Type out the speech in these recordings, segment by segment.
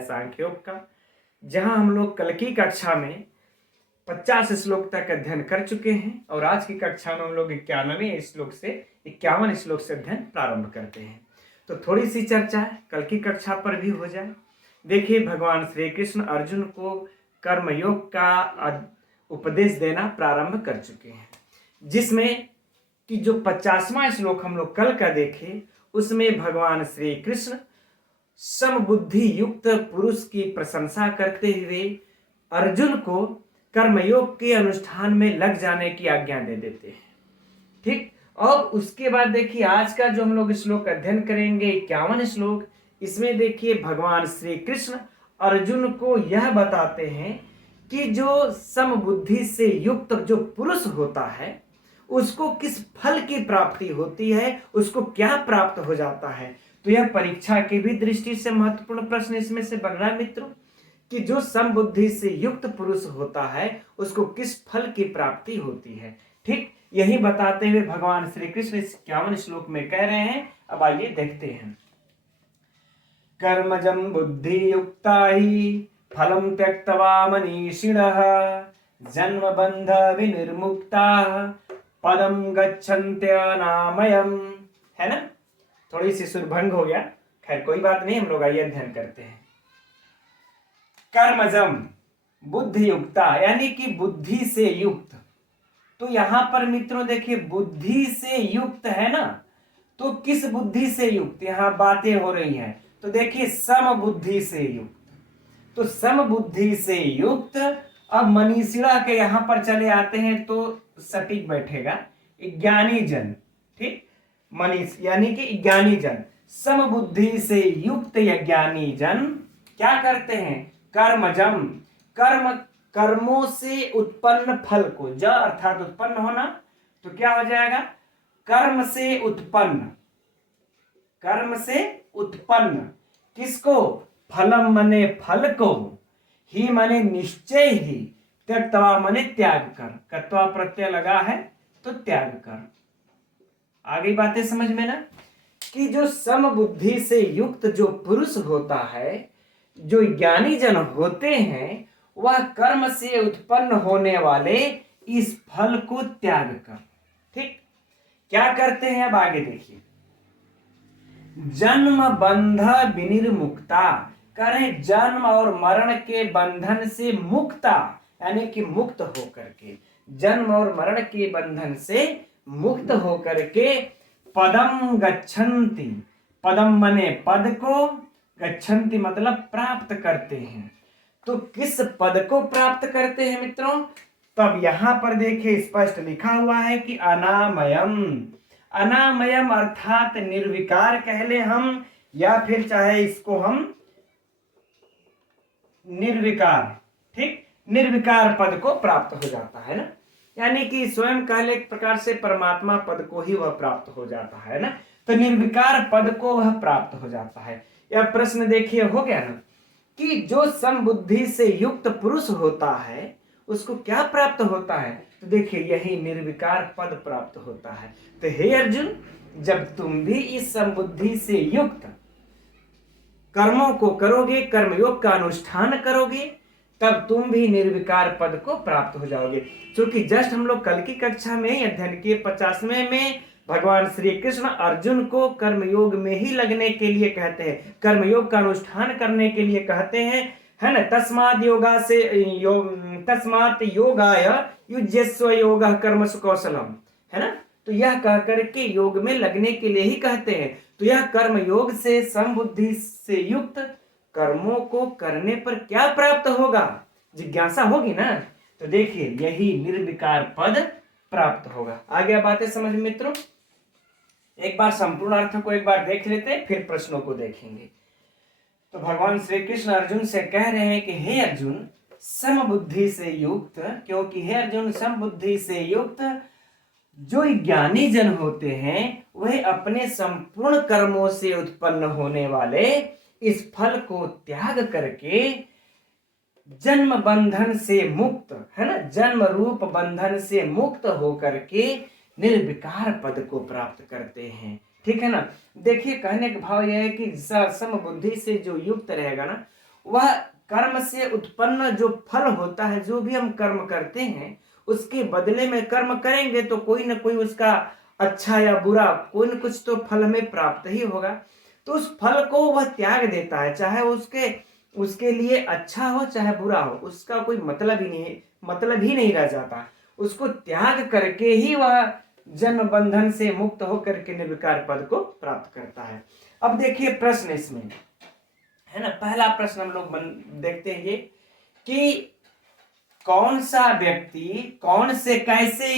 है सांख्य योग का, जहां हम लोग कल की कक्षा में 50 श्लोक तक अध्ययन कर चुके हैं और आज की कक्षा में हम लोग 51वें श्लोक से 51 श्लोक से अध्ययन प्रारंभ करते हैं। तो थोड़ी सी चर्चा कल की कक्षा पर भी हो जाए। देखिए, भगवान श्री कृष्ण अर्जुन को कर्मयोग का उपदेश देना प्रारंभ कर चुके हैं, जिसमें कि जो 50वां श्लोक हम लोग कल का देखे, उसमें भगवान श्री कृष्ण समबुद्धि युक्त पुरुष की प्रशंसा करते हुए अर्जुन को कर्मयोग के अनुष्ठान में लग जाने की आज्ञा दे देते हैं। ठीक, और उसके बाद देखिए आज का जो हम लोग श्लोक अध्ययन करेंगे 51 श्लोक, इसमें देखिए भगवान श्री कृष्ण अर्जुन को यह बताते हैं कि जो समबुद्धि से युक्त जो पुरुष होता है उसको किस फल की प्राप्ति होती है, उसको क्या प्राप्त हो जाता है। तो यह परीक्षा की भी दृष्टि से महत्वपूर्ण प्रश्न इसमें से बन रहा है मित्रों, कि जो समबुद्धि से युक्त पुरुष होता है उसको किस फल की प्राप्ति होती है। ठीक, यही बताते हुए भगवान श्री कृष्ण इस 51 श्लोक में कह रहे हैं। अब आइए देखते हैं। कर्मजं बुद्धि युक्ता ही फलम त्यक्त्वा मनीषिणः जन्म बंध विनिर्मुक्ता पदम गच्छन्त्यनामयम्। है ना, थोड़ी सी सुरभंग हो गया, खैर कोई बात नहीं, हम लोग आइए अध्ययन करते हैं। कर्मजम बुद्धि युक्ता यानी कि बुद्धि से युक्त। तो यहां पर मित्रों देखिए बुद्धि से युक्त है ना, तो किस बुद्धि से युक्त यहां बातें हो रही हैं। तो देखिए सम बुद्धि से युक्त, तो सम बुद्धि से युक्त। अब मनीषिणा के यहां पर चले आते हैं तो सटीक बैठेगा, ज्ञानी जन। ठीक, मनीष यानी कि ज्ञानी जन, सम बुद्धि से युक्त या ज्ञानी जन क्या करते हैं, कर्मजम कर्मों से उत्पन्न फल को, ज अर्थात उत्पन्न होना, तो क्या हो जाएगा, कर्म से उत्पन्न किसको, फलम मने फल को, ही मने निश्चय ही, त्यक्त्वा मने त्याग कर, कत्वा प्रत्यय लगा है तो त्याग कर। आ गई बातें समझ में ना, कि जो समबुद्धि से युक्त जो पुरुष होता है, जो ज्ञानी जन होते हैं, वह कर्म से उत्पन्न होने वाले इस फल को त्याग कर, ठीक, क्या करते हैं अब आगे देखिए। जन्म बंध विनिर्मुक्ता, करें जन्म और मरण के बंधन से मुक्ता यानी कि मुक्त होकर के, जन्म और मरण के बंधन से मुक्त होकर के पदम गच्छन्ति, पदम मने पद को, गच्छन्ति मतलब प्राप्त करते हैं। तो किस पद को प्राप्त करते हैं मित्रों, तब यहां पर देखिए स्पष्ट लिखा हुआ है कि अनामयम, अनामयम अर्थात निर्विकार कह ले हम, या फिर चाहे इसको हम निर्विकार, ठीक, निर्विकार पद को प्राप्त हो जाता है ना, यानी कि स्वयं कह ले एक प्रकार से परमात्मा पद को ही वह प्राप्त हो जाता है ना, तो निर्विकार पद को वह प्राप्त हो जाता है। यह प्रश्न देखिए हो गया ना, कि जो समबुद्धि से युक्त पुरुष होता है उसको क्या प्राप्त होता है, तो देखिए यही निर्विकार पद प्राप्त होता है। तो हे अर्जुन, जब तुम भी इस समबुद्धि से युक्त कर्मों को करोगे, कर्मयोग का अनुष्ठान करोगे, तब तुम भी निर्विकार पद को प्राप्त हो जाओगे। क्योंकि जस्ट हम लोग कल की कक्षा में अध्ययन किए 50वें में भगवान श्री कृष्ण अर्जुन को कर्मयोग में ही लगने के लिए कहते हैं, कर्मयोग का अनुष्ठान करने के लिए कहते हैं, है ना। तस्मात् योगाय युज्यस्व योगः कर्मसु कौशलम, है ना। तो यह कह करके योग में लगने के लिए ही कहते हैं। तो यह कर्म योग से समबुद्धि से युक्त कर्मों को करने पर क्या प्राप्त होगा, जिज्ञासा होगी ना। तो देखिए यही निर्विकार पद प्राप्त होगा। आ गया बातें समझ में मित्रों। एक बार संपूर्ण अर्थ को एक बार देख लेते हैं, फिर प्रश्नों को देखेंगे। तो भगवान श्री कृष्ण अर्जुन से कह रहे हैं कि हे अर्जुन, समबुद्धि से युक्त, क्योंकि हे अर्जुन समबुद्धि से युक्त जो ज्ञानी जन होते हैं वह अपने संपूर्ण कर्मों से उत्पन्न होने वाले इस फल को त्याग करके जन्म बंधन से मुक्त, है ना, जन्म रूप बंधन से मुक्त होकर के निर्विकार पद को प्राप्त करते हैं, ठीक है ना। देखिए कहने का भाव यह है कि समबुद्धि से जो युक्त रहेगा ना, वह कर्म से उत्पन्न जो फल होता है, जो भी हम कर्म करते हैं उसके बदले में कर्म करेंगे तो कोई ना कोई उसका अच्छा या बुरा कोई न कुछ तो फल हमें प्राप्त ही होगा। तो उस फल को वह त्याग देता है, चाहे उसके उसके लिए अच्छा हो चाहे बुरा हो, उसका कोई मतलब ही नहीं रह जाता। उसको त्याग करके ही वह जन्म बंधन से मुक्त होकर के निर्विकार पद को प्राप्त करता है। अब देखिए प्रश्न इसमें है ना, पहला प्रश्न हम लोग देखते हैं ये कि कौन सा व्यक्ति, कौन से कैसे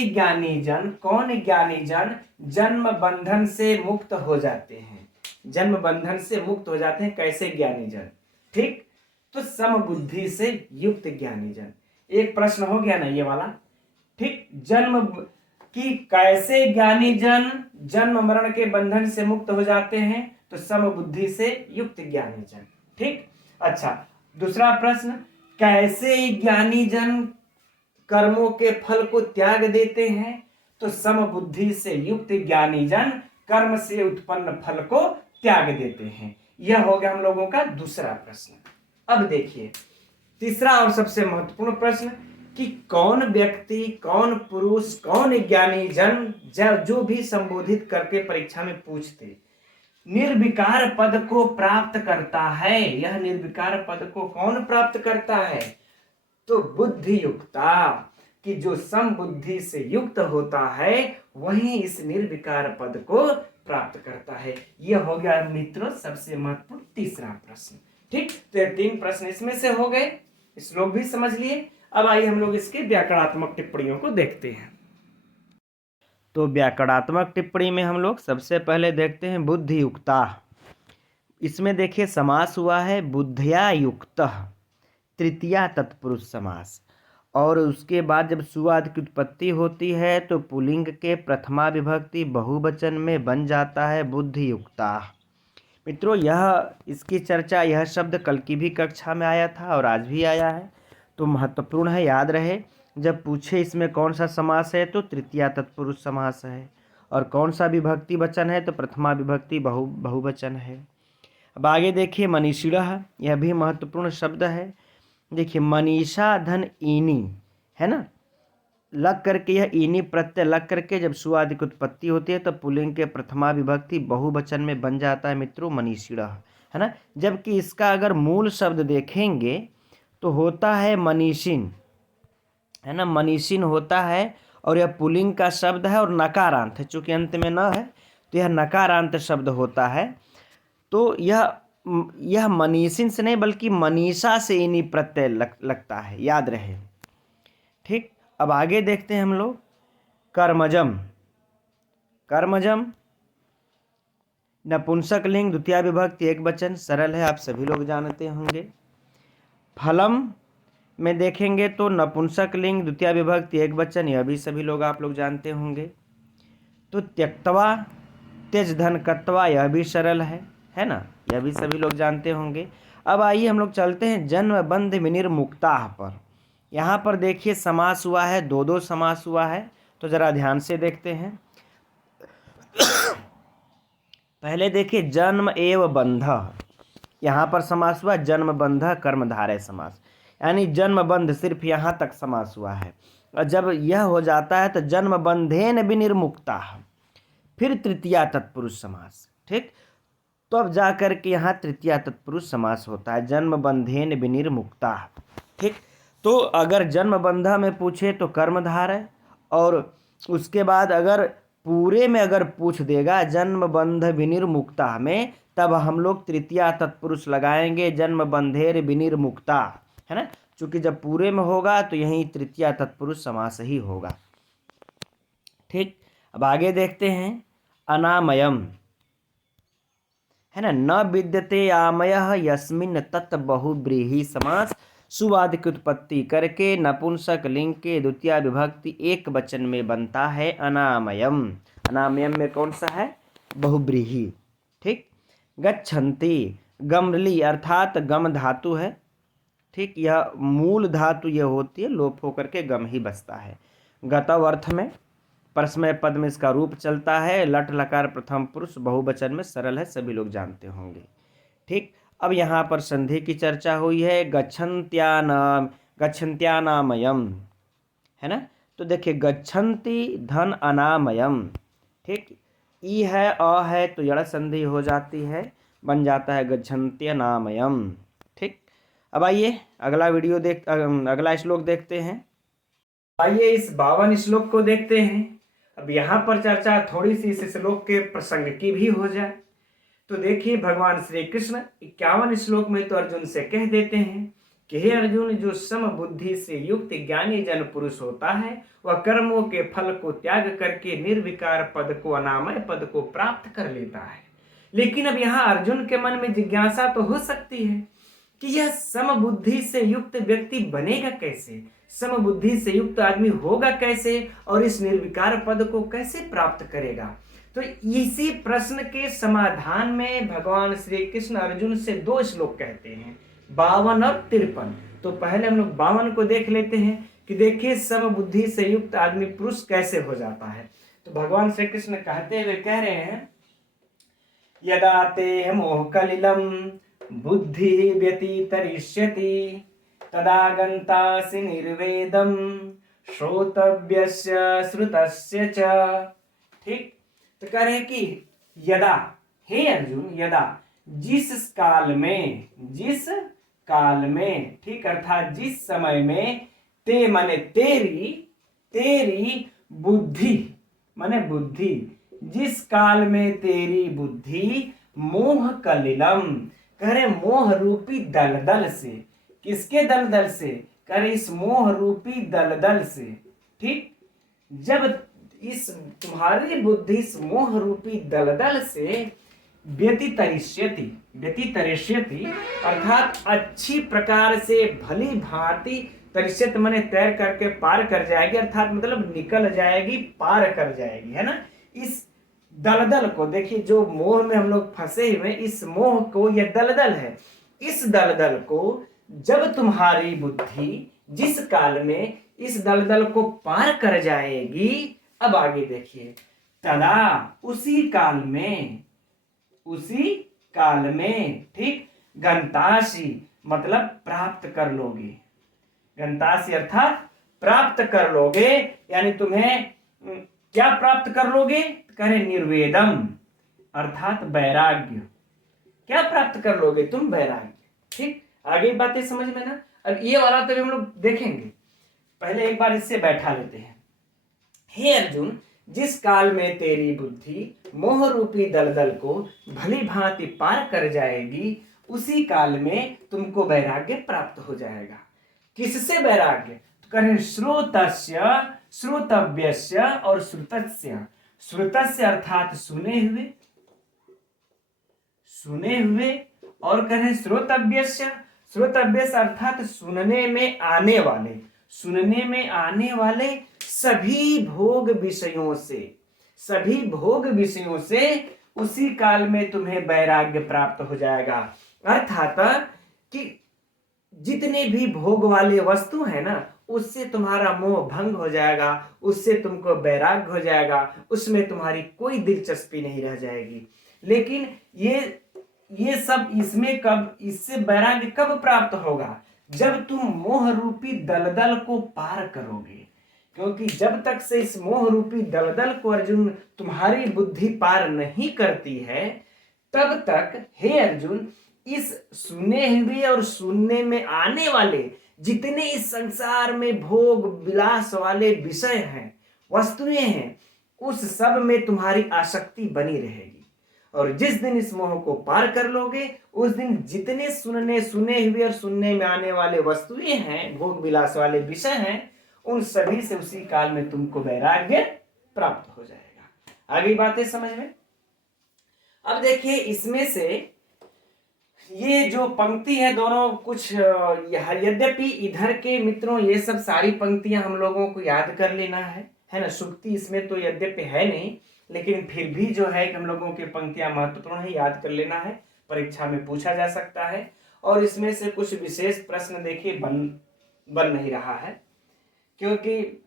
कौन ज्ञानी जन जन्म बंधन से मुक्त हो जाते हैं, जन्म बंधन से मुक्त हो जाते हैं कैसे ज्ञानी जन। ठीक, तो समबुद्धि से युक्त ज्ञानी जन। एक प्रश्न हो गया ना ये वाला। ठीक, जन्म कि कैसे ज्ञानी जन जन्म मरण के बंधन से मुक्त हो जाते हैं, तो समबुद्धि से युक्त ज्ञानी जन। ठीक, अच्छा दूसरा प्रश्न, कैसे ज्ञानी जन कर्मों के फल को त्याग देते हैं, तो समबुद्धि से युक्त ज्ञानी जन कर्म से उत्पन्न फल को त्याग देते हैं। यह हो गया हम लोगों का दूसरा प्रश्न। अब देखिए तीसरा और सबसे महत्वपूर्ण प्रश्न कि कौन व्यक्ति, कौन पुरुष, कौन ज्ञानी जन जो भी संबोधित करके परीक्षा में पूछते निर्विकार पद को प्राप्त करता है। यह निर्विकार पद को कौन प्राप्त करता है, तो बुद्धि युक्ता, कि जो समबुद्धि से युक्त होता है वही इस निर्विकार पद को प्राप्त करता है। यह हो गया मित्रों सबसे महत्वपूर्ण तीसरा प्रश्न। ठीक, तो ये 3 प्रश्न इसमें से हो गए, श्लोक भी समझ लिए। अब आइए हम लोग इसके व्याकरणात्मक टिप्पणियों को देखते हैं। तो व्याकरणात्मक टिप्पणी में हम लोग सबसे पहले देखते हैं बुद्धि युक्ता। इसमें देखिए समास हुआ है बुद्धिया युक्त, तृतीया तत्पुरुष समास। और उसके बाद जब सुआद की उत्पत्ति होती है तो पुल्लिंग के प्रथमा विभक्ति बहुवचन में बन जाता है बुद्धि युक्ता। मित्रों यह इसकी चर्चा, यह शब्द कल की भी कक्षा में आया था और आज भी आया है, तो महत्वपूर्ण है, याद रहे। जब पूछे इसमें कौन सा समास है तो तृतीया तत्पुरुष समास है, और कौन सा विभक्ति वचन है तो प्रथमा विभक्ति बहुवचन है। अब आगे देखिए मनीषिणः, यह भी महत्वपूर्ण शब्द है। देखिए मनीषा धन ईनी है ना, लग करके यह ईनी प्रत्यय लग करके जब सुआदि की उत्पत्ति होती है तो पुल्लिंग के प्रथमा विभक्ति बहुवचन में बन जाता है मित्रों मनीषिणः, है ना। जबकि इसका अगर मूल शब्द देखेंगे तो होता है मनीषिन, है ना, मनीषिन होता है। और यह पुल्लिंग का शब्द है और नकारांत है, चूंकि अंत में न है तो यह नकारांत शब्द होता है। तो यह मनीषिन से नहीं बल्कि मनीषा से ईनी प्रत्यय लगता है, याद रहे। ठीक, अब आगे देखते हैं हम लोग कर्मजम। कर्मजम नपुंसक लिंग द्वितीय विभक्ति एक वचन, सरल है, आप सभी लोग जानते होंगे। फलम में देखेंगे तो नपुंसक लिंग द्वितीय विभक्ति एक वचन, यह भी सभी लोग आप लोग जानते होंगे। तो त्यक्तवा त्यज धन कत्वा, यह भी सरल है ना, यह भी सभी लोग जानते होंगे। अब आइए हम लोग चलते हैं जन्म बंध विनिर्मुक्ताः पर। यहाँ पर देखिए समास हुआ है, दो समास हुआ है, तो जरा ध्यान से देखते हैं। पहले देखिए जन्म एव बंध, यहाँ पर समास हुआ जन्म बंध कर्मधारय समास, यानी जन्म बंध सिर्फ यहाँ तक समास हुआ है। और जब यह हो जाता है तो जन्म बंधेन विनिर्मुक्ताः, फिर तृतीया तत्पुरुष समास। ठीक, तो अब जा कर के यहाँ तृतीया तत्पुरुष समास होता है जन्म बंधेन विनिर्मुक्ताः। ठीक, तो अगर जन्म बंधा में पूछे तो कर्मधारय, और उसके बाद अगर पूरे में अगर पूछ देगा जन्म बंध विनिर्मुक्ता में, तब हम लोग तृतीया तत्पुरुष लगाएंगे जन्म बंधेर विनिर्मुक्ता, है ना। चूंकि जब पूरे में होगा तो यही तृतीया तत्पुरुष समास ही होगा। ठीक, अब आगे देखते हैं अनामयम, है ना, न विद्यते आमयः यस्मिन् तत् बहुब्रीहि समास। सुवाद की उत्पत्ति करके नपुंसक लिंग के द्वितीय विभक्ति एक वचन में बनता है अनामयम। अनामयम में कौन सा है, बहुब्रीहि। ठीक, गच्छन्ति गमली अर्थात गम धातु है। ठीक, यह मूल धातु यह होती है, लोप होकर के गम ही बचता है। गतव अर्थ में परस्मय पद में इसका रूप चलता है, लट लकार प्रथम पुरुष बहुवचन में सरल है, सभी लोग जानते होंगे। ठीक, अब यहाँ पर संधि की चर्चा हुई है, गच्छन्त्यानामयम, है ना। तो देखिए गच्छन्ति धन अनामयम, ठीक, ई है अ है तो यड़ संधि हो जाती है, बन जाता है गच्छन्त्यनामयम, ठीक। अब आइए अगला श्लोक देखते हैं। आइए इस 52 श्लोक को देखते हैं। अब यहाँ पर चर्चा थोड़ी सी इस श्लोक के प्रसंग की भी हो जाए। तो देखिए भगवान श्री कृष्ण 51 श्लोक में तो अर्जुन से कह देते हैं कि हे अर्जुन, जो सम बुद्धि से युक्त ज्ञानी जन पुरुष होता है वह कर्मों के फल को त्याग करके निर्विकार पद को, अनामय पद को प्राप्त कर लेता है। लेकिन अब यहाँ अर्जुन के मन में जिज्ञासा तो हो सकती है कि यह समबुद्धि से युक्त व्यक्ति बनेगा कैसे, समबुद्धि से युक्त आदमी होगा कैसे और इस निर्विकार पद को कैसे प्राप्त करेगा। तो इसी प्रश्न के समाधान में भगवान श्री कृष्ण अर्जुन से 2 श्लोक कहते हैं, 52 और 53। तो पहले हम लोग 52 को देख लेते हैं कि देखिए समबुद्धि से युक्त आदमी पुरुष कैसे हो जाता है। तो भगवान श्री कृष्ण कहते हुए कह रहे हैं, यदा ते मोह कलिलम बुद्धि व्यतितरिष्यति तदा गन्तासि निर्वेदम श्रोतव्यस्य श्रुतस्य च, ठीक। तो कह रहे हैं कि यदा, हे अर्जुन, यदा, जिस काल में, ठीक, अर्थात जिस समय में, ते माने तेरी बुद्धि माने बुद्धि, जिस काल में तेरी बुद्धि मोह कलिलम, कह रहे मोह रूपी दलदल से, किसके दलदल से, कह रहे इस मोह रूपी दलदल से, ठीक। जब इस तुम्हारी बुद्धि इस मोह रूपी दलदल से व्यतितरिष्यति अर्थात अच्छी प्रकार से भली भांति, तरिष्यत माने तैर करके पार कर जाएगी, अर्थात मतलब निकल जाएगी, पार कर जाएगी, है ना। इस दलदल को देखिए, जो मोह में हम लोग फंसे हुए, इस मोह को, यह दलदल है, इस दलदल को जब तुम्हारी बुद्धि जिस काल में इस दलदल को पार कर जाएगी, अब आगे देखिए, तदा, उसी काल में, ठीक, गंतासी मतलब प्राप्त कर लोगे, गंतासी अर्थात प्राप्त कर लोगे, यानी तुम्हें क्या प्राप्त कर लोगे, कहे निर्वेदम अर्थात वैराग्य, क्या प्राप्त कर लोगे तुम, वैराग्य, ठीक। आगे बातें समझ में ना। अब ये वाला तो हम लोग देखेंगे, पहले एक बार इससे बैठा लेते हैं। हे अर्जुन, जिस काल में तेरी बुद्धि मोह रूपी दलदल को भली भांति पार कर जाएगी, उसी काल में तुमको वैराग्य प्राप्त हो जाएगा। किससे वैराग्य, तो कहें श्रोतस्य, श्रोतव्यस्य और श्रुतस्य, श्रुतस्य अर्थात सुने हुए और कहें श्रोतव्यस्य, श्रोतव्यस्य अर्थात सुनने में आने वाले सभी भोग विषयों से उसी काल में तुम्हें वैराग्य प्राप्त हो जाएगा। अर्थात कि जितने भी भोग वाले वस्तु है ना, उससे तुम्हारा मोह भंग हो जाएगा, उससे तुमको वैराग्य हो जाएगा, उसमें तुम्हारी कोई दिलचस्पी नहीं रह जाएगी। लेकिन ये सब इससे वैराग्य कब प्राप्त होगा, जब तुम मोह रूपी दलदल को पार करोगे। क्योंकि जब तक से इस मोह रूपी दलदल को अर्जुन तुम्हारी बुद्धि पार नहीं करती है, तब तक हे अर्जुन इस सुने हुए और सुनने में आने वाले जितने इस संसार में भोग विलास वाले विषय हैं, वस्तुएं हैं, उस सब में तुम्हारी आसक्ति बनी रहेगी। और जिस दिन इस मोह को पार कर लोगे, उस दिन जितने सुने हुए और सुनने में आने वाले वस्तुएं हैं, भोग विलास वाले विषय हैं, उन सभी से उसी काल में तुमको वैराग्य प्राप्त हो जाएगा। आगे बातें समझ में। अब देखिए इसमें से ये जो पंक्ति है दोनों कुछ, यद्यपि इधर के मित्रों ये सब सारी पंक्तियां हम लोगों को याद कर लेना है ना। सुक्ति इसमें तो यद्यपि है नहीं, लेकिन फिर भी जो है कि हम लोगों की पंक्तियां महत्वपूर्ण है, याद कर लेना है, परीक्षा में पूछा जा सकता है। और इसमें से कुछ विशेष प्रश्न देखिए बन नहीं रहा है, क्योंकि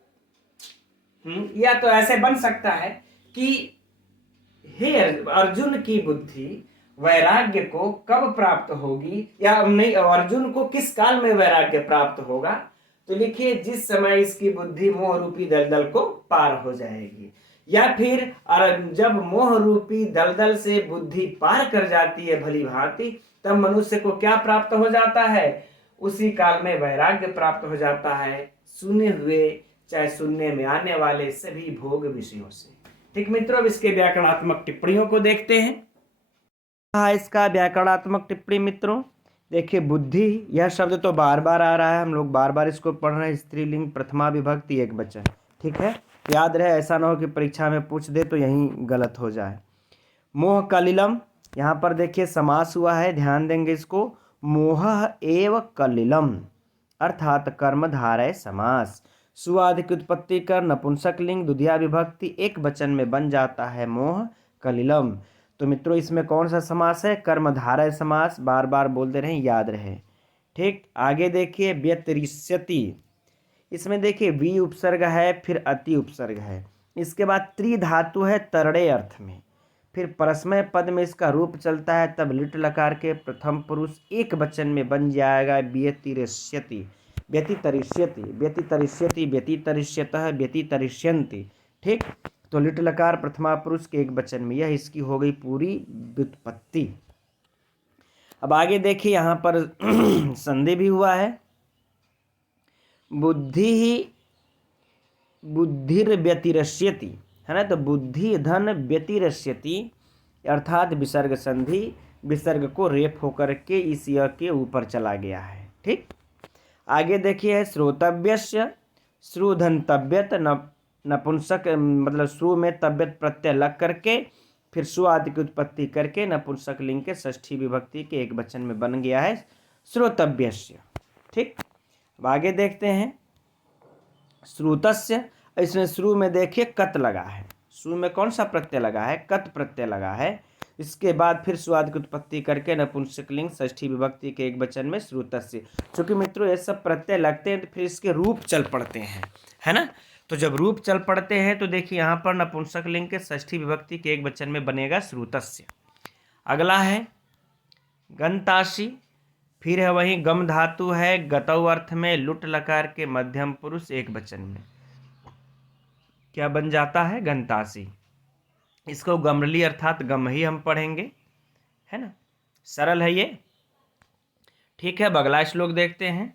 या तो ऐसे बन सकता है कि हे अर्जुन की बुद्धि वैराग्य को कब प्राप्त होगी, या नहीं, अर्जुन को किस काल में वैराग्य प्राप्त होगा? तो लिखिए, जिस समय इसकी बुद्धि मोह रूपी दलदल को पार हो जाएगी, या फिर जब मोह रूपी दलदल से बुद्धि पार कर जाती है भली भांति, तब मनुष्य को क्या प्राप्त हो जाता है? उसी काल में वैराग्य प्राप्त हो जाता है, सुने हुए चाहे सुनने में आने वाले सभी भोग विषयों से। ठीक मित्रों, अब इसके व्याकरणात्मक टिप्पणियों को देखते हैं। इसका व्याकरणात्मक टिप्पणी मित्रों, देखिए, बुद्धि, यह शब्द तो बार बार आ रहा है, हम लोग बार बार इसको पढ़ रहे हैं। स्त्रीलिंग, प्रथमा विभक्ति, एक वचन। ठीक है, याद रहे, ऐसा ना हो कि परीक्षा में पूछ दे तो यहीं गलत हो जाए। मोह कलिलम, यहाँ पर देखिए समास हुआ है, ध्यान देंगे इसको। मोह एव कलिलम अर्थात कर्मधारय समास। सुआदि की उत्पत्ति कर नपुंसक लिंग द्वितीया विभक्ति एक वचन में बन जाता है मोह कलिलम। तो मित्रों, इसमें कौन सा समास है? कर्मधारय समास। बार बार बोलते रहें, याद रहे। ठीक, आगे देखिए, व्यतिरिष्यति। इसमें देखिए वी उपसर्ग है, फिर अति उपसर्ग है, इसके बाद त्रि धातु है तरड़े अर्थ में, फिर परस्मय पद में इसका रूप चलता है, तब लिट लकार के प्रथम पुरुष एक वचन में बन जाएगा व्यतिरिष्यति, व्यतितरिष्यति, व्यतितरिष्यति, व्यतितरिष्यतः, व्यतितरिष्यन्ति। ठीक, तो लिट लकार प्रथमा पुरुष के एक वचन में, यह इसकी हो गई पूरी व्युत्पत्ति। अब आगे देखिए, यहाँ पर संधि भी हुआ है। बुद्धि ही बुद्धिर व्यतिरष्यति, है ना, तो बुद्धि धन व्यतिरष्यति अर्थात विसर्ग संधि, विसर्ग को रेप होकर के इस य के ऊपर चला गया है। ठीक, आगे देखिए, श्रोतव्यस्य, श्रु धन तव्यत, नपुंसक मतलब श्रु में तव्यत प्रत्यय लग करके फिर सु आदि की उत्पत्ति करके नपुंसक लिंग के षष्ठी विभक्ति के एक वचन में बन गया है श्रोतव्यस्य। ठीक, अब आगे देखते हैं, श्रुतस्य, इसमें श्रु में देखिए कत लगा है, श्रु में कौन सा प्रत्यय लगा है? कत प्रत्यय लगा है। इसके बाद फिर सुआद की उत्पत्ति करके नपुंसक लिंग षष्ठी विभक्ति के एक वचन में श्रुतस्य। चूंकि मित्रों ये सब प्रत्यय लगते हैं तो फिर इसके रूप चल पड़ते हैं, है ना। तो जब रूप चल पड़ते हैं तो देखिए यहाँ पर नपुंसक लिंग के षष्ठी विभक्ति के एक वचन में बनेगा श्रुतस्य। अगला है गंतासी, फिर है वही गम धातु है, गतौ अर्थ में लुट लकार के मध्यम पुरुष एक वचन में क्या बन जाता है? गंतासी। इसको गमरली अर्थात गम ही हम पढ़ेंगे, है ना, सरल है ये। ठीक है, अब अगला श्लोक देखते हैं।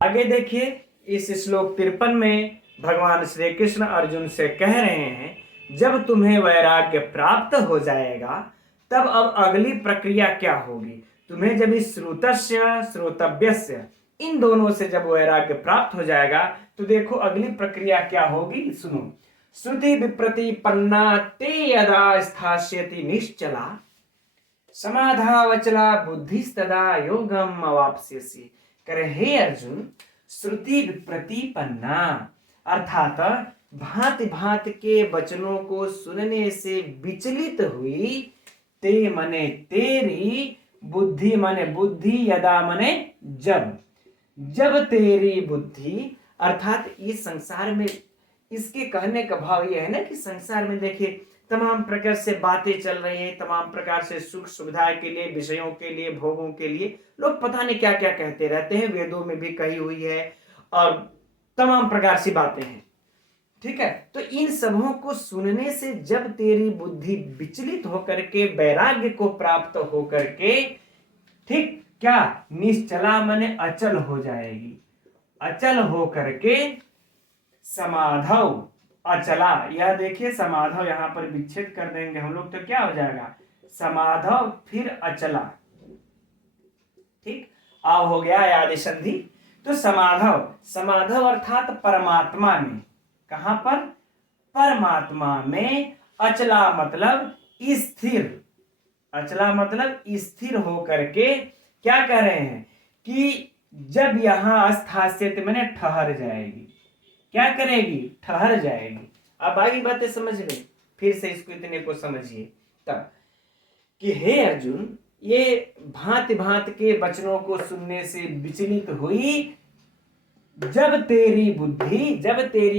आगे देखिए, इस श्लोक 53 में भगवान श्री कृष्ण अर्जुन से कह रहे हैं, जब तुम्हें वैराग्य प्राप्त हो जाएगा तब अब अगली प्रक्रिया क्या होगी? तुम्हें जब इस श्रुतस्य श्रोतव्यस्य इन दोनों से जब वैराग्य प्राप्त हो जाएगा तो देखो अगली प्रक्रिया क्या होगी, सुनो। श्रुति विप्रतिपन्ना ते यदा स्थास्यति निश्चला समाधावचला बुद्धिस्तदा योगम अवाप्स्यसि। करे हे अर्जुन, श्रुति विप्रतिपन्ना अर्थात भांति भांति के वचनों को सुनने से विचलित हुई, ते मने तेरी, बुद्धि मने बुद्धि, यदा मने जब, जब तेरी बुद्धि अर्थात इस संसार में, इसके कहने का भाव यह है ना कि संसार में देखिए तमाम प्रकार से बातें चल रही हैं, तमाम प्रकार से सुख सुविधा के लिए, विषयों के लिए, भोगों के लिए लोग पता नहीं क्या क्या कहते रहते हैं, वेदों में भी कही हुई है और तमाम प्रकार से बातें हैं। ठीक है, तो इन सबों को सुनने से जब तेरी बुद्धि विचलित होकर के वैराग्य को प्राप्त होकर के, ठीक, क्या निश्चला माने अचल हो जाएगी, अचल हो करके समाधव, अचला, यह देखिए समाधव यहां पर विच्छेद कर देंगे हम लोग तो क्या हो जाएगा? समाधव फिर अचला। ठीक, आव हो गया आदि संधि। तो समाधव, समाधव अर्थात परमात्मा में, कहां पर? परमात्मा में। अचला मतलब स्थिर, अचला मतलब स्थिर होकर के क्या कह रहे हैं कि जब यहां स्थास्यति माने ठहर जाएगी, क्या करेगी? ठहर जाएगी। अब आगे बातें समझ लो, फिर से इसको इतने को समझिए तब कि हे अर्जुन, ये भांति भांति के वचनों को सुनने से विचलित हुई, जब तेरी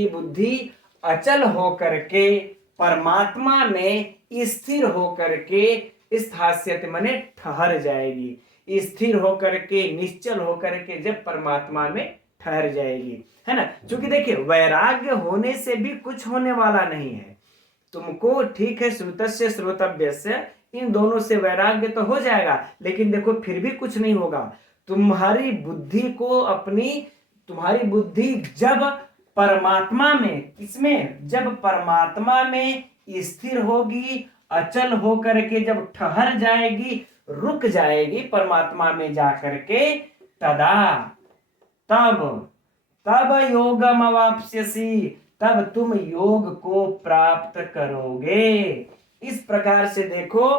बुद्धि अचल होकर के परमात्मा में स्थिर होकर के स्थास्यति माने ठहर जाएगी, स्थिर होकर के, निश्चल होकर के जब परमात्मा में ठहर जाएगी, है ना। क्योंकि देखिए वैराग्य होने से भी कुछ होने वाला नहीं है तुमको, ठीक है, श्रुतस्य श्रोतव्यस्य इन दोनों से वैराग्य तो हो जाएगा, लेकिन देखो फिर भी कुछ नहीं होगा। तुम्हारी बुद्धि को अपनी, तुम्हारी बुद्धि जब परमात्मा में, किसमें, जब परमात्मा में स्थिर होगी, अचल होकर के जब ठहर जाएगी, रुक जाएगी परमात्मा में जाकर के, तदा, तब तब योगम अवाप्स्यसि, तब तुम योग को प्राप्त करोगे। इस प्रकार से देखो,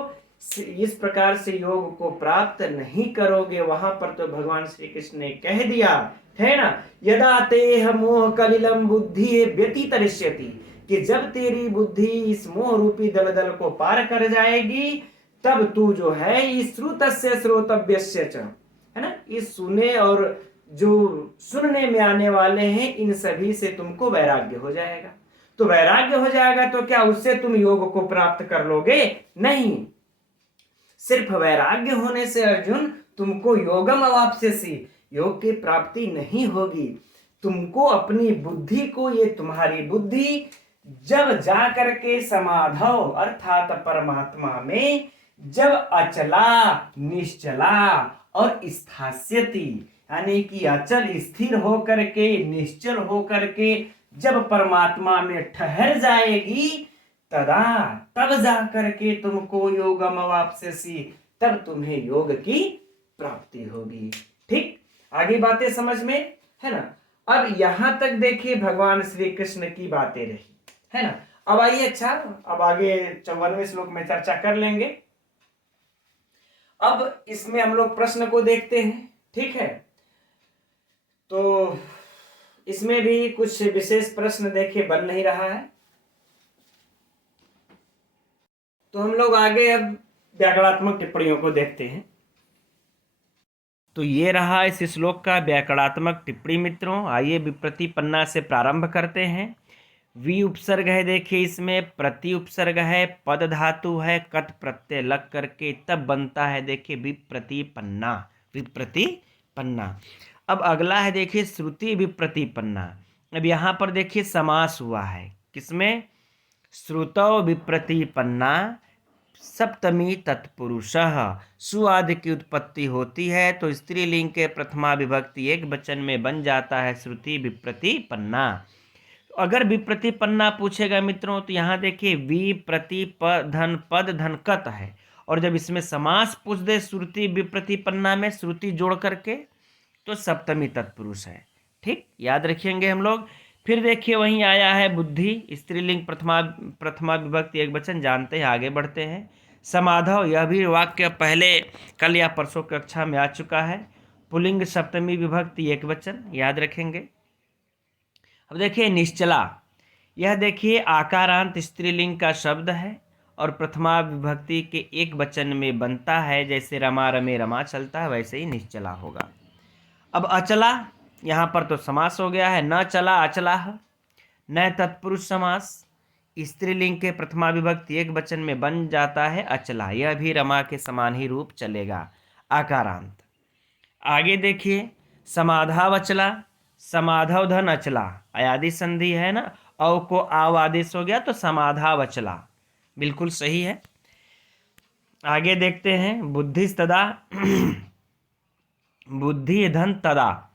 इस प्रकार से योग को प्राप्त नहीं करोगे, वहां पर तो भगवान श्री कृष्ण ने कह दिया है ना, यदा तेह मोह कलिलम बुद्धि व्यतितरिष्यति, कि जब तेरी बुद्धि इस मोह रूपी दलदल को पार कर जाएगी, तब तू जो है इस श्रुतस्य श्रोतव्यस्य च, है ना, इस सुने और जो सुनने में आने वाले हैं इन सभी से तुमको वैराग्य हो जाएगा। तो वैराग्य हो जाएगा तो क्या उससे तुम योग को प्राप्त कर लोगे? नहीं, सिर्फ वैराग्य होने से अर्जुन तुमको योगम अवाप्स्यसि, योग की प्राप्ति नहीं होगी। तुमको अपनी बुद्धि को, ये तुम्हारी बुद्धि जब जा करके समाधौ अर्थात परमात्मा में जब अचला, निश्चला और स्थास्यति, यानी कि अचल स्थिर होकर के, निश्चल होकर के जब परमात्मा में ठहर जाएगी, तदा, तब जाकर के तुमको योगम अवाप्स्यसि, तब तुम्हें योग की प्राप्ति होगी। ठीक, आगे बातें समझ में है ना। अब यहां तक देखिए भगवान श्री कृष्ण की बातें रही, है ना। अब आइए, अच्छा, अब आगे 54वें श्लोक में चर्चा कर लेंगे। अब इसमें हम लोग प्रश्न को देखते हैं, ठीक है। तो इसमें भी कुछ विशेष प्रश्न देखिए बन नहीं रहा है, तो हम लोग आगे अब व्याकरणात्मक टिप्पणियों को देखते हैं। तो ये रहा इस श्लोक का व्याकरणात्मक टिप्पणी मित्रों। आइए विप्रति पन्ना से प्रारंभ करते हैं। वि उपसर्ग है, देखिए इसमें प्रति उपसर्ग है, पद धातु है, कट प्रत्यय लग करके तब बनता है, देखिए विप्रति पन्ना, विप्रति पन्ना। अब अगला है देखिए श्रुति विप्रति पन्ना। अब यहाँ पर देखिए समास हुआ है, किसमें? श्रुतौ विप्रति पन्ना सप्तमी तत्पुरुषः। सु आदि की उत्पत्ति होती है तो स्त्रीलिंग के प्रथमा विभक्ति एक वचन में बन जाता है श्रुति विप्रति पन्ना। अगर विप्रति पन्ना पूछेगा मित्रों तो यहाँ देखिए वि प्रति पद धन कत है, और जब इसमें समास पूछ दे श्रुति विप्रति पन्ना में श्रुति जोड़ करके तो सप्तमी तत्पुरुष है। ठीक, याद रखेंगे हम लोग। फिर देखिए वहीं आया है बुद्धि, स्त्रीलिंग प्रथमा विभक्ति एक वचन, जानते हैं, आगे बढ़ते हैं। समाधव, यह भी वाक्य पहले कल या परसों कक्षा में आ चुका है। पुल्लिंग सप्तमी विभक्ति एक वचन, याद रखेंगे। अब देखिए निश्चला, यह देखिए आकारांत स्त्रीलिंग का शब्द है और प्रथमा विभक्ति के एक वचन में बनता है, जैसे रमा रमे रमा चलता है वैसे ही निश्चला होगा। अब अचला, यहाँ पर तो समास हो गया है, न चला अचलाह, न तत्पुरुष समास, स्त्रीलिंग के प्रथमा विभक्ति एक वचन में बन जाता है अचला, यह भी रमा के समान ही रूप चलेगा, आकारांत। आगे देखिए समाधाव अचला, समाधव धन अचला, अयादि संधि है ना, औ को आव आदेश हो गया तो समाधाव अचला, बिल्कुल सही है। आगे देखते हैं बुद्धिस्तदा, बुद्धि धन तदा,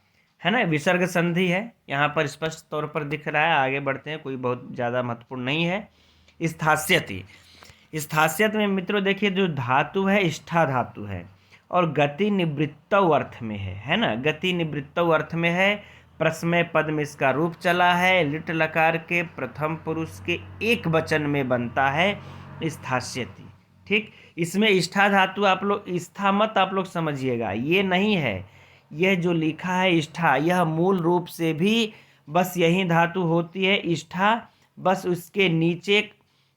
है ना, विसर्ग संधि है, यहाँ पर स्पष्ट तौर पर दिख रहा है। आगे बढ़ते हैं, कोई बहुत ज़्यादा महत्वपूर्ण नहीं है। स्थास्यति, स्थास्यत में मित्रों देखिए जो धातु है स्था धातु है और गति निवृत्तौ अर्थ में है ना, गति निवृत्तौ अर्थ में है। प्रश्मय पद में इसका रूप चला है, लिट लकार के प्रथम पुरुष के एक वचन में बनता है स्थास्यति। ठीक, इसमें स्था धातु आप लोग, स्था मत आप लोग समझिएगा, ये नहीं है, यह जो लिखा है स्था, यह मूल रूप से भी बस यही धातु होती है स्था, बस उसके नीचे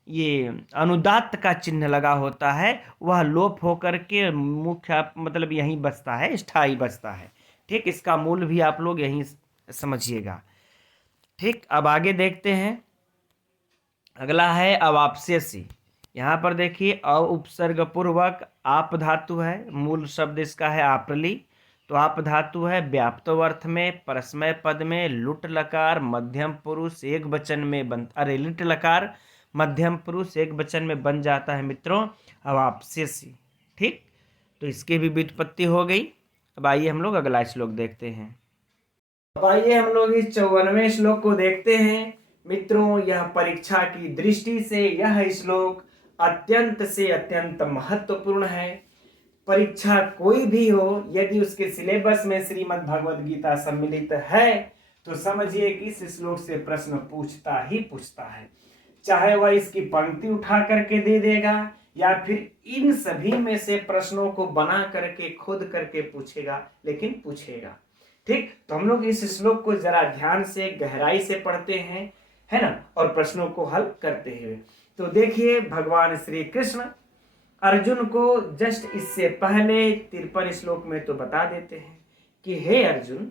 ये अनुदात्त का चिन्ह लगा होता है, वह लोप होकर के मुख्य मतलब यहीं बचता है, स्था ही बचता है। ठीक, इसका मूल भी आप लोग यहीं समझिएगा। ठीक, अब आगे देखते हैं। अगला है अवाप्स्यसि, यहाँ पर देखिए अ उपसर्ग पूर्वक आप धातु है, मूल शब्द इसका है आपली। तो आप धातु है व्याप्त अर्थ में, परस्मय पद में, लुट लकार मध्यम पुरुष एक वचन में बन, अरे लिट लकार मध्यम पुरुष एक वचन में बन जाता है मित्रों अवाप्स्यसि। ठीक, तो इसकी भी व्युत्पत्ति हो गई। अब आइए हम लोग अगला श्लोक देखते हैं। अब आइए हम लोग इस 54वें श्लोक को देखते हैं। मित्रों, यह परीक्षा की दृष्टि से यह श्लोक अत्यंत से अत्यंत महत्वपूर्ण है। परीक्षा कोई भी हो, यदि उसके सिलेबस में श्रीमद् भगवद गीता सम्मिलित है तो समझिए कि इस श्लोक से प्रश्न पूछता ही पूछता है। चाहे वह इसकी पंक्ति उठा करके दे देगा या फिर इन सभी में से प्रश्नों को बना करके खुद करके पूछेगा, लेकिन पूछेगा। ठीक, तो हम लोग इस श्लोक को जरा ध्यान से गहराई से पढ़ते हैं, है ना, और प्रश्नों को हल करते हुए। तो देखिए, भगवान श्री कृष्ण अर्जुन को जस्ट इससे पहले 53 श्लोक में तो बता देते हैं कि हे अर्जुन,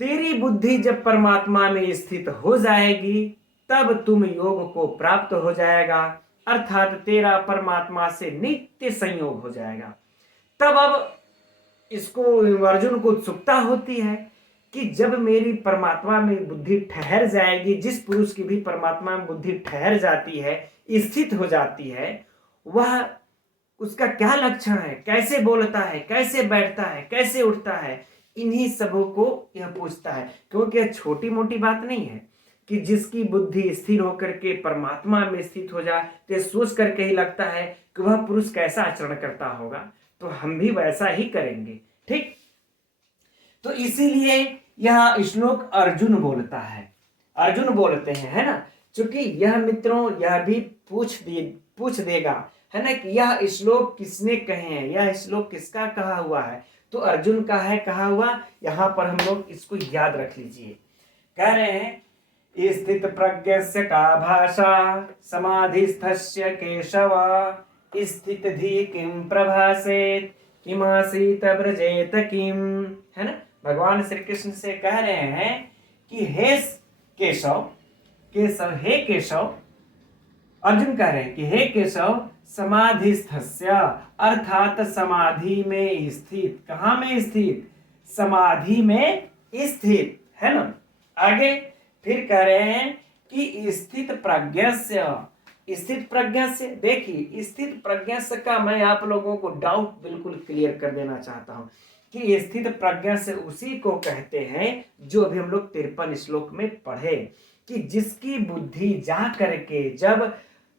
तेरी बुद्धि जब परमात्मा में स्थित हो जाएगी तब तुम योग को प्राप्त हो जाएगा, अर्थात तेरा परमात्मा से नित्य संयोग हो जाएगा। तब अब इसको अर्जुन को उत्सुकता होती है कि जब मेरी परमात्मा में बुद्धि ठहर जाएगी, जिस पुरुष की भी परमात्मा में बुद्धि ठहर जाती है, स्थित हो जाती है, वह उसका क्या लक्षण है, कैसे बोलता है, कैसे बैठता है, कैसे उठता है, इन्हीं सबों को यह पूछता है। क्योंकि यह छोटी मोटी बात नहीं है कि जिसकी बुद्धि स्थिर होकर के परमात्मा में स्थित हो जाए तो सोच करके ही लगता है कि वह पुरुष कैसा आचरण करता होगा, तो हम भी वैसा ही करेंगे। ठीक, तो इसीलिए यह श्लोक अर्जुन बोलता है, अर्जुन बोलते हैं, है ना। क्योंकि यह मित्रों यह भी पूछ देगा, है ना, कि यह श्लोक किसने कहे हैं, यह श्लोक किसका कहा हुआ है। तो अर्जुन का है कहा हुआ। यहाँ पर हम लोग इसको याद रख लीजिए। कह रहे हैं स्थित प्रज्ञस्य का भाषा समाधिस्थस्य केशव स्थित धी किम प्रभासेत किमासीत ब्रजेत किम, है ना। भगवान श्री कृष्ण से कह रहे हैं कि हे केशव, केशव, हे केशव, अर्जुन कह रहे हैं कि हे केशव, समाधिस्थस्य अर्थात समाधि में स्थित, कहां में स्थित, समाधि में स्थित, है ना। आगे फिर कह रहे हैं कि स्थित प्रज्ञस्य, स्थित प्रज्ञस्य, देखिए स्थित प्रज्ञस्य का मैं आप लोगों को डाउट बिल्कुल क्लियर कर देना चाहता हूं कि स्थित प्रज्ञस्य उसी को कहते हैं जो अभी हम लोग 53 श्लोक में पढ़े कि जिसकी बुद्धि जा करके जब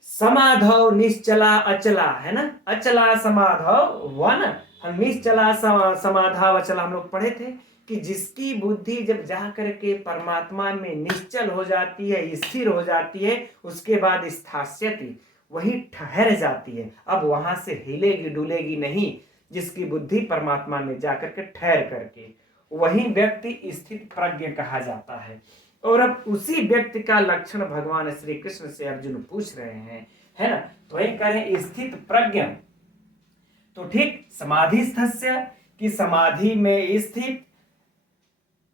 समाधौ निश्चला अचला, है ना, अचला समाधौ वन, हम निश्चला समाधाव अचला हम लोग पढ़े थे कि जिसकी बुद्धि जब जा करके परमात्मा में निश्चल हो जाती है, स्थिर हो जाती है, उसके बाद स्थास्यति, वही ठहर जाती है। अब वहां से हिलेगी डुलेगी नहीं, जिसकी बुद्धि परमात्मा में जाकर के ठहर करके, वही व्यक्ति स्थित प्रज्ञ कहा जाता है। और अब उसी व्यक्ति का लक्षण भगवान श्री कृष्ण से अर्जुन पूछ रहे हैं, है ना। तो वही करें स्थित प्रज्ञ, तो ठीक, समाधिस्थस्य की समाधि में स्थित,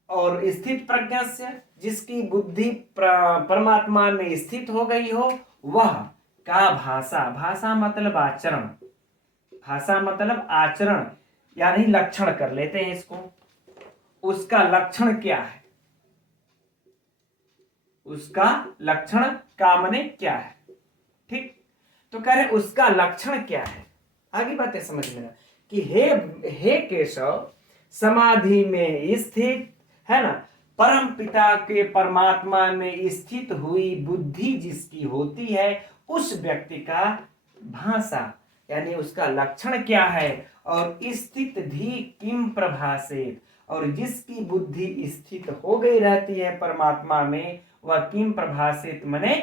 और स्थित प्रज्ञस्य जिसकी बुद्धि परमात्मा में स्थित हो गई हो, वह का भाषा, भाषा मतलब आचरण, भाषा मतलब आचरण यानी लक्षण कर लेते हैं इसको। उसका लक्षण क्या है, उसका लक्षण का माने क्या है। ठीक, तो कह रहे उसका लक्षण क्या है। आगे बातें समझ लेना कि हे केशव, समाधि में स्थित, है ना, परम पिता के परमात्मा में स्थित हुई बुद्धि जिसकी होती है, उस व्यक्ति का भाषा यानी उसका लक्षण क्या है। और स्थित धी किम प्रभासेत, और जिसकी बुद्धि स्थित हो गई रहती है परमात्मा में, वह किम प्रभासेत मने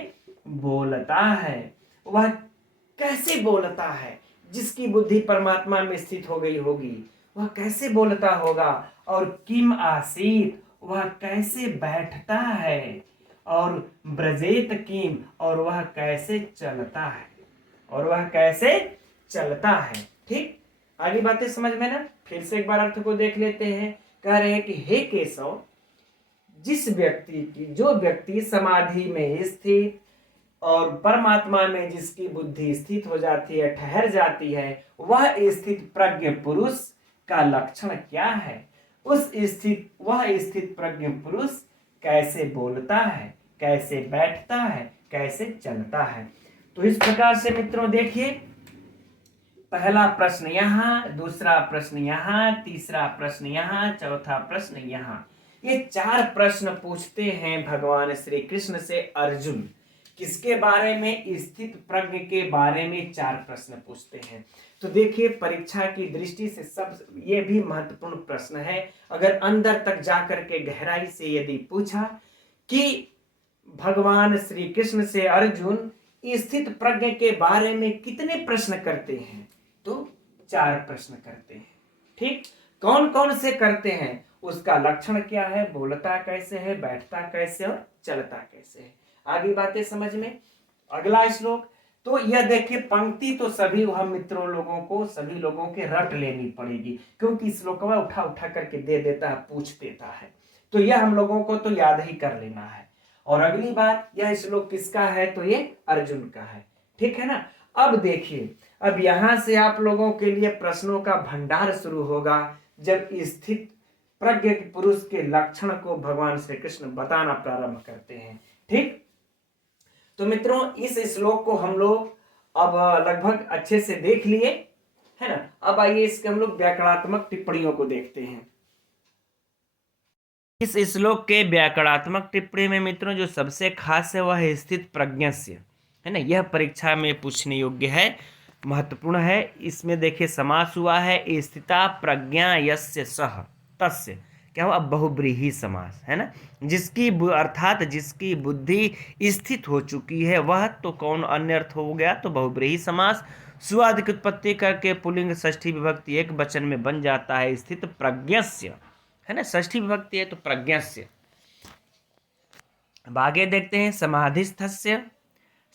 बोलता है। वह कैसे बोलता है, जिसकी बुद्धि परमात्मा में स्थित हो गई होगी वह कैसे बोलता होगा। और किम आसीत, वह कैसे बैठता है। और ब्रजेत किम, और वह कैसे चलता है, और वह कैसे चलता है। ठीक, आगे बातें समझ में ना। फिर से एक बार अर्थ को देख लेते हैं। कह रहे हैं कि हे केशव, जिस व्यक्ति की, जो व्यक्ति समाधि में स्थित और परमात्मा में जिसकी बुद्धि स्थित हो जाती है, ठहर जाती है, वह स्थित प्रज्ञ पुरुष का लक्षण क्या है? वह स्थित प्रज्ञ पुरुष कैसे बोलता है, कैसे बैठता है, कैसे चलता है? तो इस प्रकार से मित्रों देखिए, पहला प्रश्न यहाँ, दूसरा प्रश्न यहाँ, तीसरा प्रश्न यहाँ, चौथा प्रश्न यहाँ। ये 4 प्रश्न पूछते हैं भगवान श्री कृष्ण से अर्जुन। किसके बारे में? स्थित प्रज्ञ के बारे में 4 प्रश्न पूछते हैं। तो देखिए, परीक्षा की दृष्टि से सब ये भी महत्वपूर्ण प्रश्न है। अगर अंदर तक जाकर के गहराई से यदि पूछा कि भगवान श्री कृष्ण से अर्जुन स्थित प्रज्ञ के बारे में कितने प्रश्न करते हैं, तो 4 प्रश्न करते हैं। ठीक, कौन कौन से करते हैं, उसका लक्षण क्या है, बोलता कैसे है, बैठता कैसे और चलता कैसे है, आगे बातें समझ में। अगला श्लोक, तो यह देखिए पंक्ति तो सभी हम मित्रों लोगों को, सभी लोगों के रट लेनी पड़ेगी, क्योंकि श्लोक उठा उठा करके दे देता है, पूछ देता है, तो यह हम लोगों को तो याद ही कर लेना है। और अगली बात, यह श्लोक किसका है, तो ये अर्जुन का है। ठीक है ना। अब देखिए, अब यहां से आप लोगों के लिए प्रश्नों का भंडार शुरू होगा जब स्थित प्रज्ञ पुरुष के लक्षण को भगवान श्री कृष्ण बताना प्रारंभ करते हैं। ठीक, तो मित्रों इस श्लोक को हम लोग अब लगभग अच्छे से देख लिए, है ना। अब आइए इसके हम लोग व्याकरणात्मक टिप्पणियों को देखते हैं। इस श्लोक के व्याकरणात्मक टिप्पणी में मित्रों जो सबसे खास है वह है स्थित प्रज्ञस्य, है ना। यह परीक्षा में पूछने योग्य है, महत्वपूर्ण है। इसमें देखिए समास हुआ है स्थिता प्रज्ञा यस्य सह तस्य, क्या हुआ, बहुब्रीहि समास, है ना। जिसकी अर्थात जिसकी बुद्धि स्थित हो चुकी है वह, तो कौन अन्य अर्थ हो गया, तो बहुब्रीहि समास। सुआदि की उत्पत्ति करके पुल्लिंग षष्ठी विभक्ति एक वचन में बन जाता है स्थित प्रज्ञस्य, है ना। षष्ठी विभक्ति है तो प्रज्ञस्य। अब आगे देखते हैं समाधिस्थस्य,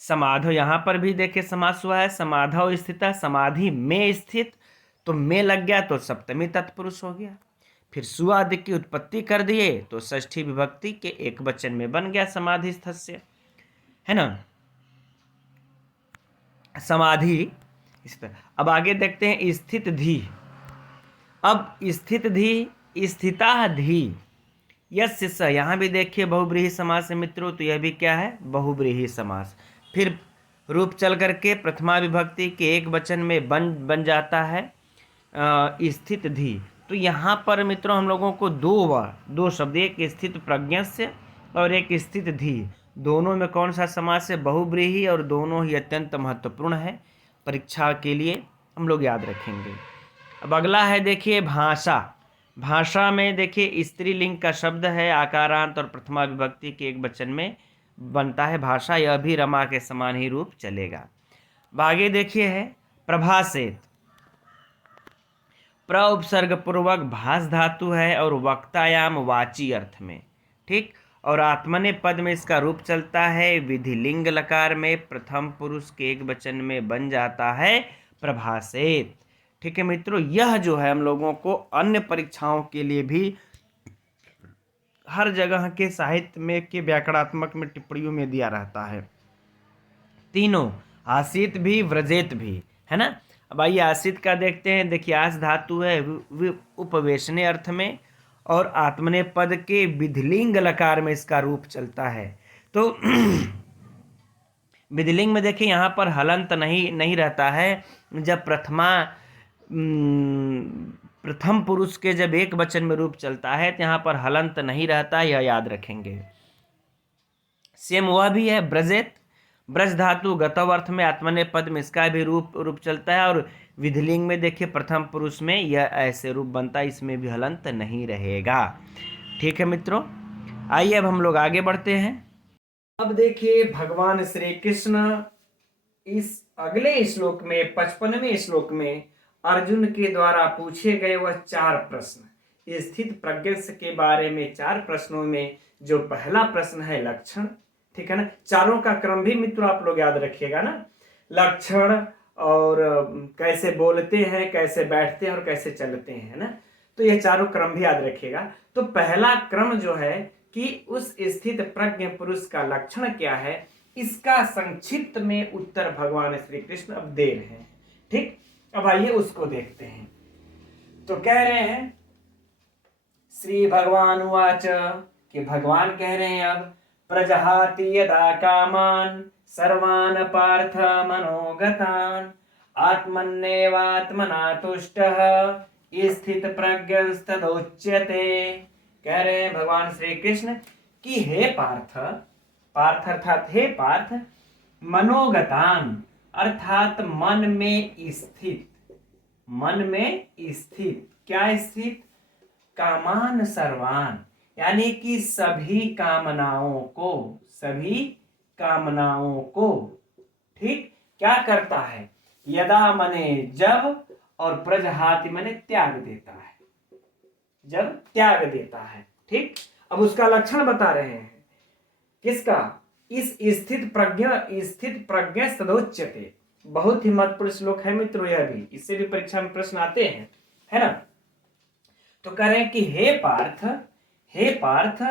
समाधो, यहाँ पर भी देखिए समास हुआ है, समाधो स्थिता, समाधि में स्थित, तो में लग गया तो सप्तमी तत्पुरुष हो गया। फिर सुआदि की उत्पत्ति कर दिए तो षष्ठी विभक्ति के एक वचन में बन गया समाधिस्थस्य, है ना, समाधि इस पर। अब आगे देखते हैं स्थित धी। अब स्थित धी, स्थिता धी, यस्य स, यहाँ भी देखिए बहुब्रीहि समास है मित्रों, तो यह भी क्या है, बहुब्रीहि समास। फिर रूप चल करके प्रथमा विभक्ति के एक वचन में बन जाता है स्थित धी। तो यहाँ पर मित्रों हम लोगों को दो शब्द, एक स्थित प्रज्ञस्य और एक स्थित धी, दोनों में कौन सा समास है, बहुब्रीहि, और दोनों ही अत्यंत महत्वपूर्ण है, परीक्षा के लिए हम लोग याद रखेंगे। अब अगला है देखिए भाषा। भाषा में देखिए स्त्रीलिंग का शब्द है, आकारांत और प्रथमा विभक्ति के एक वचन में बनता है भाषा, यह भी रमा के समान ही रूप चलेगा। आगे देखिए है प्रभासेत, प्र उपसर्ग पूर्वक भास धातु है और वक्तायाम वाची अर्थ में। ठीक, और आत्मने पद में इसका रूप चलता है विधिलिंग लकार में प्रथम पुरुष के एक वचन में बन जाता है प्रभासेत। ठीक है मित्रों, यह जो है हम लोगों को अन्य परीक्षाओं के लिए भी हर जगह के साहित्य में के व्याकरणात्मक में टिप्पणियों में दिया रहता है। तीनों आसित भी व्रजेत भी, है ना। अब आइए आसित का देखते हैं। देखिए आस धातु है उपवेशने अर्थ में, और आत्मने पद के विधिलिंग लकार में इसका रूप चलता है। तो विधिलिंग में देखिए यहाँ पर हलंत नहीं रहता है। जब प्रथम पुरुष के जब एक वचन में रूप चलता है तो यहाँ पर हलंत नहीं रहता, यह याद रखेंगे। सेम वह भी है ब्रजेत, ब्रज धातु गतव अर्थ में आत्मने पद में इसका भी रूप चलता है, और विधिलिंग में देखिए प्रथम पुरुष में यह ऐसे रूप बनता है, इसमें भी हलंत नहीं रहेगा। ठीक है मित्रों, आइए अब हम लोग आगे बढ़ते हैं। अब देखिए भगवान श्री कृष्ण इस अगले श्लोक में 55वें श्लोक में अर्जुन के द्वारा पूछे गए वह 4 प्रश्न, स्थित प्रज्ञ के बारे में 4 प्रश्नों में जो पहला प्रश्न है लक्षण, ठीक है ना। चारों का क्रम भी मित्रों आप लोग याद रखिएगा ना, लक्षण और कैसे बोलते हैं, कैसे बैठते हैं और कैसे चलते हैं ना, तो ये चारों क्रम भी याद रखिएगा। तो पहला क्रम जो है कि उस स्थित प्रज्ञ पुरुष का लक्षण क्या है, इसका संक्षिप्त में उत्तर भगवान श्री कृष्ण अब दे रहे हैं। ठीक, अब आइए उसको देखते हैं। तो कह रहे हैं श्री भगवान उवाच, कि भगवान कह रहे हैं अब, प्रजहाति यदा कामान सर्वान् पार्थ मनोगतान् आत्मन्नेवात्मना तुष्टः स्थित प्रज्ञस्तदोच्यते। कह रहे हैं भगवान श्री कृष्ण कि हे पार्थ, पार्थ अर्थात हे पार्थ, मनोगतान अर्थात मन में स्थित, मन में स्थित, क्या स्थित, कामान सर्वान यानी कि सभी कामनाओं को, सभी कामनाओं को, ठीक, क्या करता है, यदा मने जब, और प्रजहाति मने त्याग देता है, जब त्याग देता है। ठीक, अब उसका लक्षण बता रहे हैं, किसका, इस स्थित प्रज्ञ सदोच्यते। बहुत ही महत्वपूर्ण श्लोक है मित्रों, यह भी, इससे भी परीक्षा में प्रश्न आते हैं, है ना। तो कह रहे हैं कि हे पार्थ, हे पार्थ,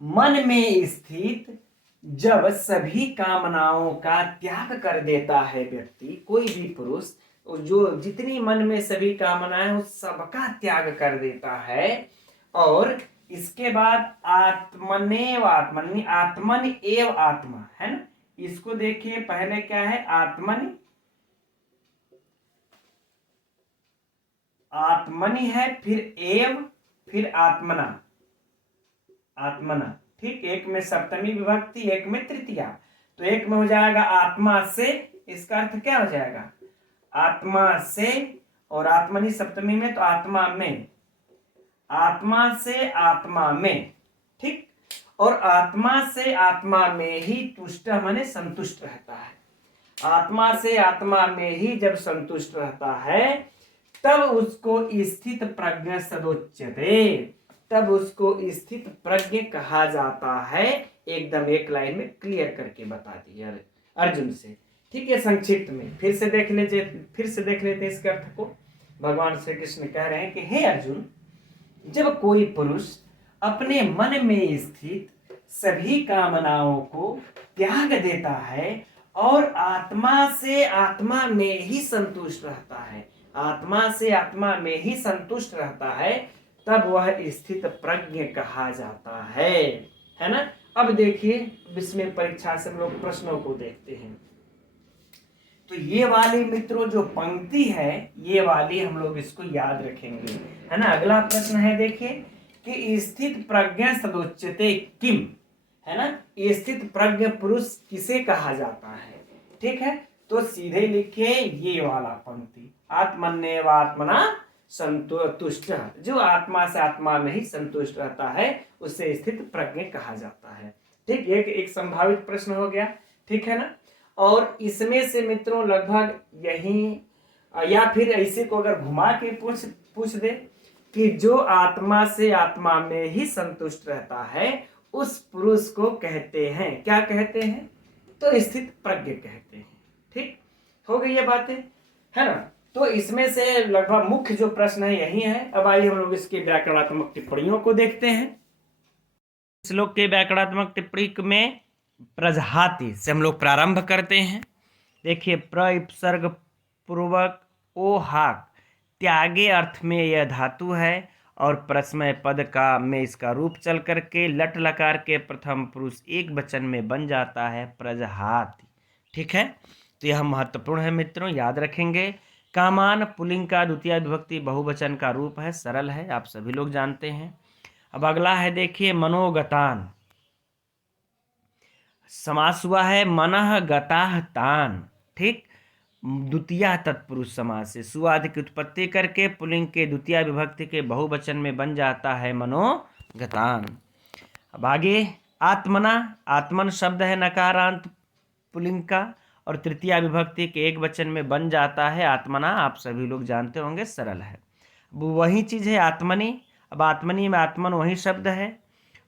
मन में स्थित जब सभी कामनाओं का त्याग कर देता है व्यक्ति, कोई भी पुरुष जो जितनी मन में सभी कामनाएं उस सबका त्याग कर देता है, और इसके बाद आत्मनेव आत्मनि, आत्मन एव आत्मा, है ना। इसको देखिए, पहले क्या है, आत्मनि, आत्मनि है, फिर एव, फिर आत्मना, आत्मना। ठीक, एक में सप्तमी विभक्ति, एक में तृतीया, तो एक में हो जाएगा आत्मा से, इसका अर्थ क्या हो जाएगा, आत्मा से, और आत्मनि सप्तमी में, तो आत्मा में, आत्मा से आत्मा में। ठीक, और आत्मा से आत्मा में ही तुष्ट माने संतुष्ट रहता है, आत्मा से आत्मा में ही जब संतुष्ट रहता है तब उसको स्थित प्रज्ञ सदोच्यते, तब उसको स्थित प्रज्ञ कहा जाता है। एकदम एक लाइन में क्लियर करके बता दिया अर्जुन से। ठीक है, संक्षिप्त में फिर से देख लेते इसके अर्थ को। भगवान श्री कृष्ण कह रहे हैं कि हे अर्जुन, जब कोई पुरुष अपने मन में स्थित सभी कामनाओं को त्याग देता है और आत्मा से आत्मा में ही संतुष्ट रहता है, आत्मा से आत्मा में ही संतुष्ट रहता है, तब वह स्थित प्रज्ञ कहा जाता है ना। अब देखिए, इसमें परीक्षा से हम लोग प्रश्नों को देखते हैं। तो ये वाली मित्रों जो पंक्ति है, ये वाली हम लोग इसको याद रखेंगे, है ना। अगला प्रश्न है, देखिए, कि स्थित प्रज्ञ सदोच्यते किम, है ना। स्थित प्रज्ञ पुरुष किसे कहा जाता है। ठीक है, तो सीधे लिखिए ये वाला पंक्ति, आत्मन्नेवात्मना संतुष्ट, जो आत्मा से आत्मा में ही संतुष्ट रहता है उसे स्थित प्रज्ञ कहा जाता है। ठीक, एक संभावित प्रश्न हो गया, ठीक है ना। और इसमें से मित्रों लगभग यही, या फिर ऐसे को अगर घुमा के पूछ दे कि जो आत्मा से आत्मा में ही संतुष्ट रहता है उस पुरुष को कहते हैं, क्या कहते हैं, तो स्थित प्रज्ञ कहते हैं। ठीक, हो गई ये बातें, है ना। तो इसमें से लगभग मुख्य जो प्रश्न है यही है। अब आइए हम लोग इसके व्याकरणात्मक टिप्पणियों को देखते हैं। श्लोक के व्याकरणात्मक टिप्पणी में प्रजहाति से हम लोग प्रारंभ करते हैं। देखिए, प्रसर्ग पूर्वक ओ हाक त्यागे अर्थ में यह धातु है और प्रश्मय पद का में इसका रूप चल करके लट लकार के प्रथम पुरुष एक वचन में बन जाता है प्रजहाति। ठीक है, तो यह महत्वपूर्ण है मित्रों, याद रखेंगे। कामान पुल्लिंग का द्वितीय विभक्ति बहुवचन का रूप है, सरल है, आप सभी लोग जानते हैं। अब अगला है, देखिए, मनोगतान, समास हुआ है मनः गताः तान। ठीक, द्वितीय तत्पुरुष समास से सुआदि की उत्पत्ति करके पुल्लिंग के द्वितीय विभक्ति के बहुवचन में बन जाता है मनोगतान। अब आगे, आत्मना, आत्मन शब्द है नकारांत पुल्लिंग का और तृतीय विभक्ति के एक वचन में बन जाता है आत्मना, आप सभी लोग जानते होंगे, सरल है। वही चीज है आत्मनि। अब आत्मनि में आत्मन वही शब्द है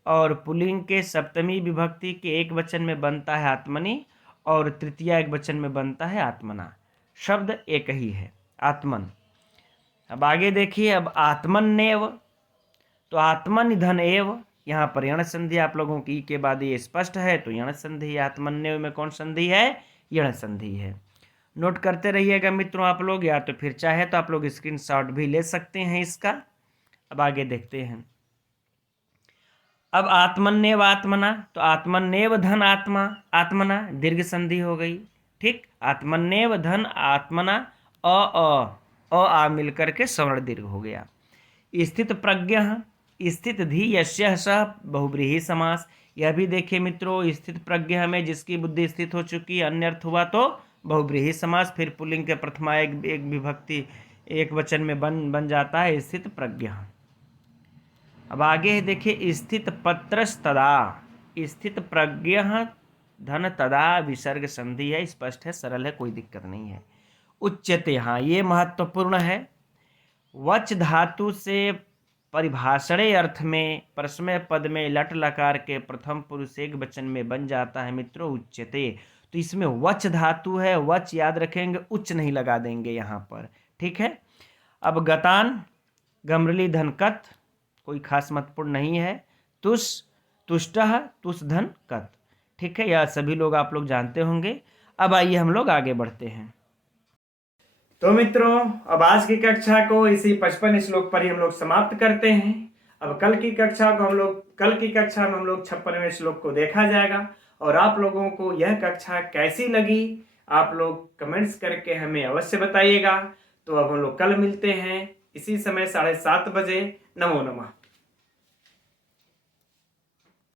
और पुल्लिंग के सप्तमी विभक्ति के एक वचन में बनता है आत्मनि और तृतीय एक वचन में बनता है आत्मना, शब्द एक ही है, आत्मन। अब आगे देखिए, अब आत्मन्नेव, तो आत्मनिधन एव यहाँ पर यण संधि आप लोगों की के बाद ये स्पष्ट है, तो यण संधि। आत्मन्य में कौन संधि है? यण संधि है। नोट करते रहिएगा मित्रों आप लोग, या तो फिर चाहे तो आप लोग स्क्रीनशॉट भी ले सकते हैं इसका। अब आगे देखते हैं। अब आत्मन्यव आत्मना, तो आत्मन्यव धन आत्मा आत्मना दीर्घ संधि हो गई। ठीक, आत्मन्यव धन आत्मना अ आ मिलकर के सवर्ण दीर्घ हो गया। स्थित प्रज्ञ, स्थित धी यस्य सह बहुब्रीहि समास। यह भी देखिए मित्रों, स्थित प्रज्ञ में जिसकी बुद्धि स्थित हो चुकी, अन्य अर्थ हुआ तो बहुब्रीहि समास, फिर पुल्लिंग के प्रथमा एक विभक्ति एक वचन में बन जाता है स्थित प्रज्ञ। अब आगे देखिए, स्थित पत्रस तदा, स्थित प्रज्ञ धन तदा विसर्ग संधि है, स्पष्ट है, सरल है, कोई दिक्कत नहीं है। उच्यते, हाँ ये महत्वपूर्ण है। वच धातु से परिभाषणे अर्थ में परस्मय पद में लट लकार के प्रथम पुरुष एक वचन में बन जाता है मित्रों उच्यते। तो इसमें वच धातु है, वच याद रखेंगे, उच्च नहीं लगा देंगे यहाँ पर। ठीक है। अब गतान गमरली धनकत, कोई खास महत्वपूर्ण नहीं है। तुष तुष्टः तुष धन कत। ठीक है, यह सभी लोग आप लोग जानते होंगे। अब आइए हम लोग आगे बढ़ते हैं। तो मित्रों, अब आज की कक्षा को इसी 55 श्लोक पर ही हम लोग समाप्त करते हैं। अब कल की कक्षा में हम लोग 56वें श्लोक को देखा जाएगा। और आप लोगों को यह कक्षा कैसी लगी आप लोग कमेंट्स करके हमें अवश्य बताइएगा। तो अब हम लोग कल मिलते हैं इसी समय 7:30 बजे। नमो नमः।